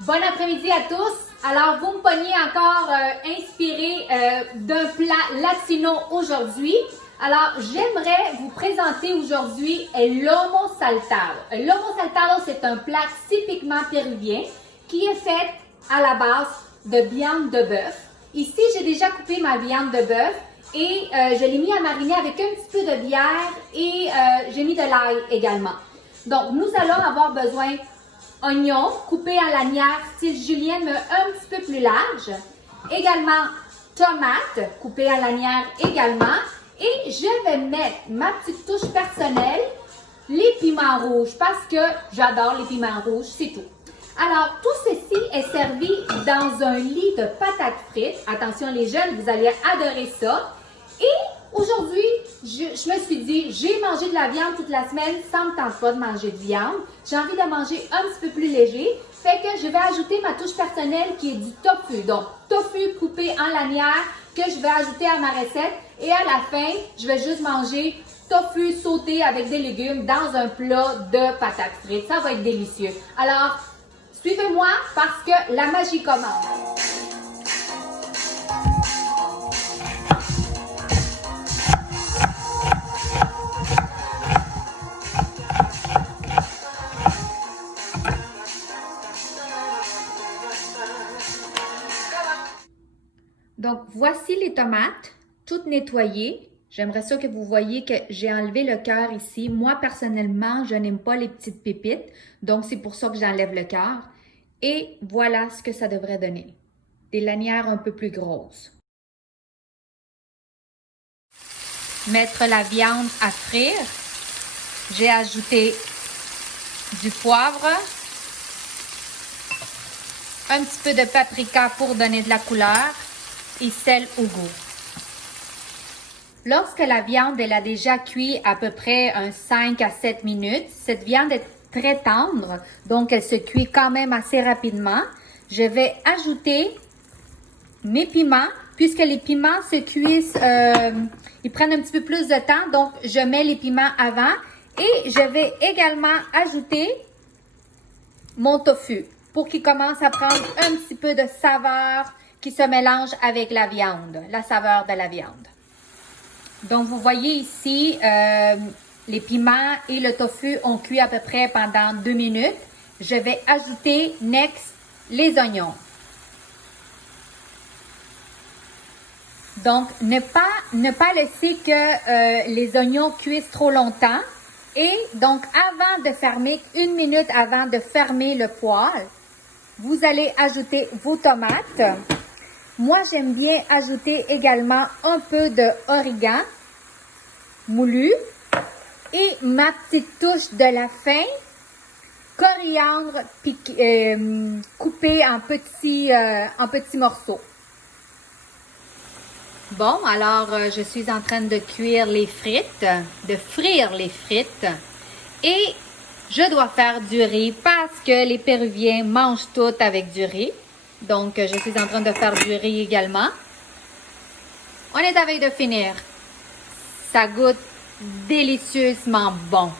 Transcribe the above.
Bon après-midi à tous. Alors, vous me pognez encore inspiré d'un plat latino aujourd'hui. Alors, j'aimerais vous présenter aujourd'hui el lomo saltado. El lomo saltado, c'est un plat typiquement péruvien qui est fait à la base de viande de bœuf. Ici, j'ai déjà coupé ma viande de bœuf et je l'ai mis à mariner avec un petit peu de bière et j'ai mis de l'ail également. Donc, nous allons avoir besoin oignons coupés à lanière style julienne, mais un petit peu plus large. Également, tomates coupées à lanière également. Et je vais mettre ma petite touche personnelle, les piments rouges, parce que j'adore les piments rouges, c'est tout. Alors, tout ceci est servi dans un lit de patates frites. Attention les jeunes, vous allez adorer ça. Et aujourd'hui, je me suis dit, j'ai mangé de la viande toute la semaine, ça ne me tente pas de manger de viande. J'ai envie de manger un petit peu plus léger. Fait que je vais ajouter ma touche personnelle qui est du tofu. Donc, tofu coupé en lanière que je vais ajouter à ma recette. Et à la fin, je vais juste manger tofu sauté avec des légumes dans un plat de patates frites. Ça va être délicieux. Alors, suivez-moi parce que la magie commence. Donc, voici les tomates, toutes nettoyées. J'aimerais ça que vous voyez que j'ai enlevé le cœur ici. Moi, personnellement, je n'aime pas les petites pépites. Donc, c'est pour ça que j'enlève le cœur. Et voilà ce que ça devrait donner. Des lanières un peu plus grosses. Mettre la viande à frire. J'ai ajouté du poivre. Un petit peu de paprika pour donner de la couleur. Et sel au goût. Lorsque la viande elle a déjà cuit à peu près 5 à 7 minutes, cette viande est très tendre, donc elle se cuit quand même assez rapidement. Je vais ajouter mes piments, puisque les piments se cuisent, ils prennent un petit peu plus de temps, donc je mets les piments avant et je vais également ajouter mon tofu pour qu'il commence à prendre un petit peu de saveur qui se mélange avec la viande, la saveur de la viande. Donc, vous voyez ici, les piments et le tofu ont cuit à peu près pendant 2 minutes. Je vais ajouter next les oignons. Donc, ne pas laisser que les oignons cuisent trop longtemps. Et donc, avant de fermer, 1 minute avant de fermer le poêle, vous allez ajouter vos tomates. Moi, j'aime bien ajouter également un peu d'origan moulu et ma petite touche de la fin, coriandre coupé en petits morceaux. Bon, alors je suis en train de cuire les frites, de frire les frites et je dois faire du riz parce que les Péruviens mangent tout avec du riz. Donc, je suis en train de faire du riz également. On est à veille de finir. Ça goûte délicieusement bon.